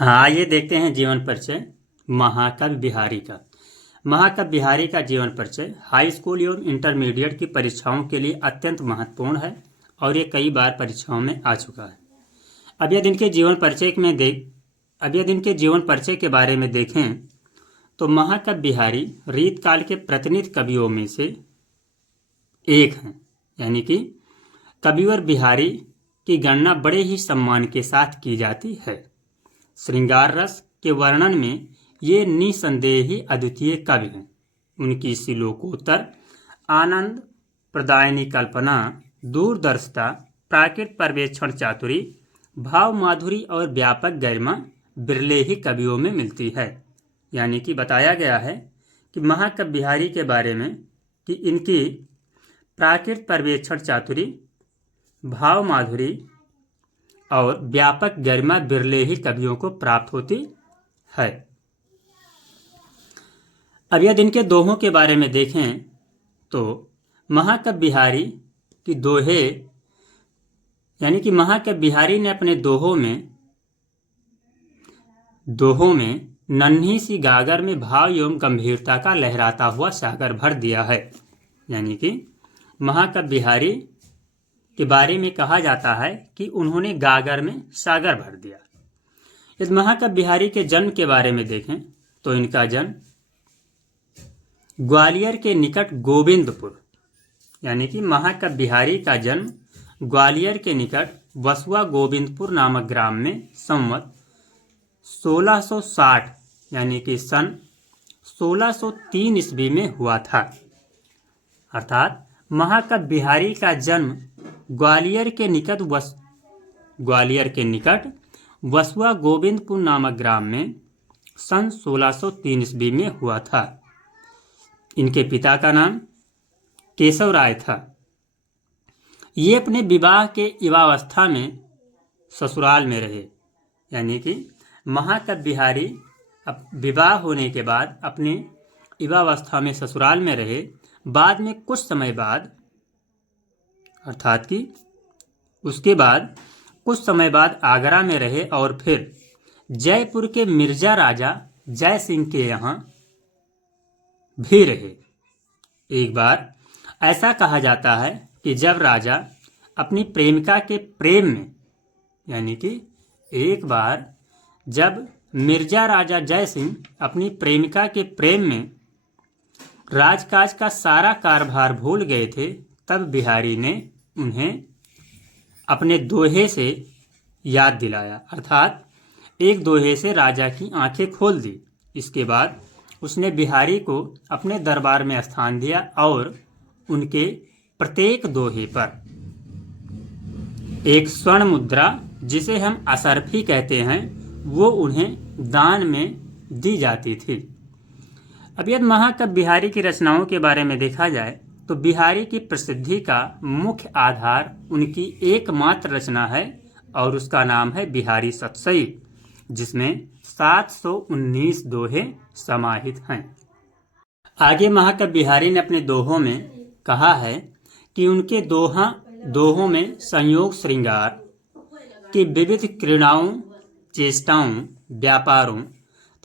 हाँ, आइए देखते हैं जीवन परिचय महाकवि बिहारी का। महाकवि बिहारी का जीवन परिचय हाई स्कूल एवं इंटरमीडिएट की परीक्षाओं के लिए अत्यंत महत्वपूर्ण है और ये कई बार परीक्षाओं में आ चुका है। अब यदि इनके जीवन परिचय के बारे में देखें तो महाकवि बिहारी रीतकाल के प्रतिनिधि कवियों में से एक हैं, यानी कि कविवर बिहारी की गणना बड़े ही सम्मान के साथ की जाती है। श्रृंगार रस के वर्णन में ये निसंदेह ही अद्वितीय कवि हैं। उनकी श्लोकोत्तर आनंद प्रदायनी कल्पना, दूरदर्शिता, प्राकृत पर्यवेक्षण चातुरी, भाव माधुरी और व्यापक गरिमा बिरले ही कवियों में मिलती है। यानी कि बताया गया है कि महाकवि बिहारी के बारे में कि इनकी प्राकृत पर्यवेक्षण चातुरी, भाव माधुरी और व्यापक गरिमा बिरले ही कवियों को प्राप्त होती है। अब यदि इनके दोहों के बारे में देखें तो महाकवि बिहारी की दोहे, यानी कि महाकवि बिहारी ने अपने दोहों में नन्ही सी गागर में भाव एवं गंभीरता का लहराता हुआ सागर भर दिया है। यानी कि महाकवि बिहारी के बारे में कहा जाता है कि उन्होंने गागर में सागर भर दिया। इस महाकवि बिहारी के जन्म के बारे में देखें तो इनका जन्म ग्वालियर के निकट गोविंदपुर, यानी कि महाकवि बिहारी का जन्म ग्वालियर के निकट वसुआ गोविंदपुर नामक ग्राम में संवत 1660 यानी कि सन 1603 ईस्वी में हुआ था। अर्थात महाकवि बिहारी का जन्म ग्वालियर के निकट वसुआ गोविंदपुर नामक ग्राम में सन 1603 ईस्वी में हुआ था। इनके पिता का नाम केशव राय था। ये अपने विवाह के युवावस्था में ससुराल में रहे, यानी कि महाकवि बिहारी विवाह होने के बाद अपने युवावस्था में ससुराल में रहे। बाद में कुछ समय बाद, अर्थात कि उसके बाद कुछ समय बाद आगरा में रहे और फिर जयपुर के मिर्जा राजा जय सिंह के यहाँ भी रहे। एक बार ऐसा कहा जाता है कि जब राजा अपनी प्रेमिका के प्रेम में, यानी कि एक बार जब मिर्जा राजा जय सिंह अपनी प्रेमिका के प्रेम में राजकाज का सारा कारभार भूल गए थे, तब बिहारी ने उन्हें अपने दोहे से याद दिलाया। अर्थात एक दोहे से राजा की आंखें खोल दी। इसके बाद उसने बिहारी को अपने दरबार में स्थान दिया और उनके प्रत्येक दोहे पर एक स्वर्ण मुद्रा, जिसे हम असरफी कहते हैं, वो उन्हें दान में दी जाती थी। अब यदि महाकवि बिहारी की रचनाओं के बारे में देखा जाए तो बिहारी की प्रसिद्धि का मुख्य आधार उनकी एकमात्र रचना है और उसका नाम है बिहारी सतसई, जिसमें 719 दोहे समाहित हैं। आगे महाकवि बिहारी ने अपने दोहों में कहा है कि उनके दोहों में संयोग श्रृंगार की विविध क्रीड़ाओं, चेष्टाओं, व्यापारों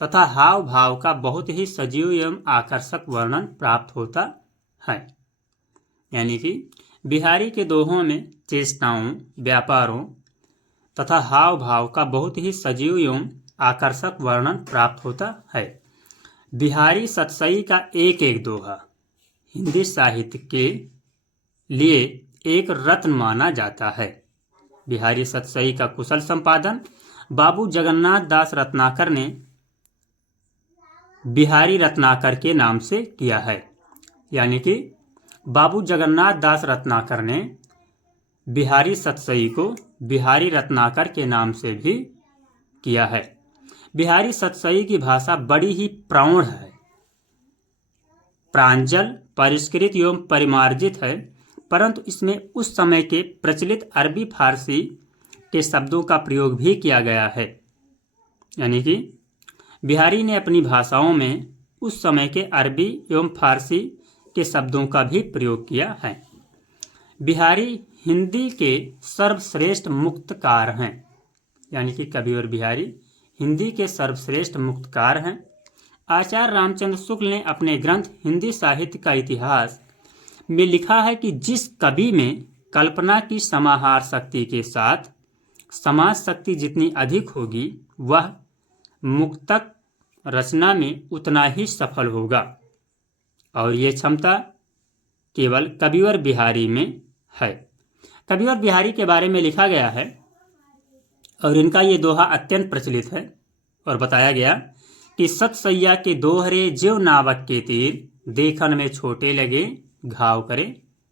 तथा हाव भाव का बहुत ही सजीव एवं आकर्षक वर्णन प्राप्त होता है। यानी कि बिहारी के दोहों में चेष्टाओं, व्यापारों तथा हाव भाव का बहुत ही सजीव एवं आकर्षक वर्णन प्राप्त होता है। बिहारी सतसई का एक एक दोहा हिंदी साहित्य के लिए एक रत्न माना जाता है। बिहारी सतसई का कुशल संपादन बाबू जगन्नाथ दास रत्नाकर ने बिहारी रत्नाकर के नाम से किया है। यानी कि बाबू जगन्नाथ दास रत्नाकर ने बिहारी सतसई को बिहारी रत्नाकर के नाम से भी किया है। बिहारी सतसई की भाषा बड़ी ही प्रौढ़ है, प्रांजल, परिष्कृत एवं परिमार्जित है, परंतु इसमें उस समय के प्रचलित अरबी फारसी के शब्दों का प्रयोग भी किया गया है। यानी कि बिहारी ने अपनी भाषाओं में उस समय के अरबी एवं फारसी के शब्दों का भी प्रयोग किया है। बिहारी हिंदी के सर्वश्रेष्ठ मुक्तकार हैं, यानी कि कविवर बिहारी हिंदी के सर्वश्रेष्ठ मुक्तकार हैं। आचार्य रामचंद्र शुक्ल ने अपने ग्रंथ हिंदी साहित्य का इतिहास में लिखा है कि जिस कवि में कल्पना की समाहार शक्ति के साथ समाज शक्ति जितनी अधिक होगी, वह मुक्तक रचना में उतना ही सफल होगा, और ये क्षमता केवल कविवर बिहारी में है। कविवर बिहारी के बारे में लिखा गया है और इनका ये दोहा अत्यंत प्रचलित है और बताया गया कि सतसैया के दोहरे ज्यों नावक के तीर, देखन में छोटे लगे घाव करे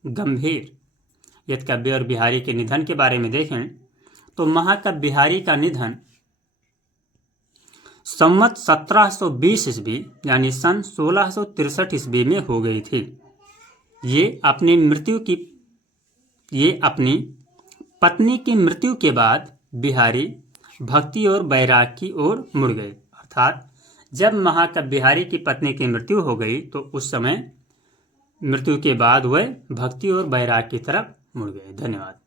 गंभीर। यदि कविवर बिहारी के निधन के बारे में देखें तो महाकवि बिहारी का निधन संवत 1720 ईस्वी यानी सन 1663 ईस्वी में हो गई थी। ये अपनी पत्नी की मृत्यु के बाद बिहारी भक्ति और वैराग की ओर मुड़ गए। अर्थात जब महाकवि बिहारी की पत्नी की मृत्यु हो गई तो उस समय मृत्यु के बाद वह भक्ति और वैराग की तरफ मुड़ गए। धन्यवाद।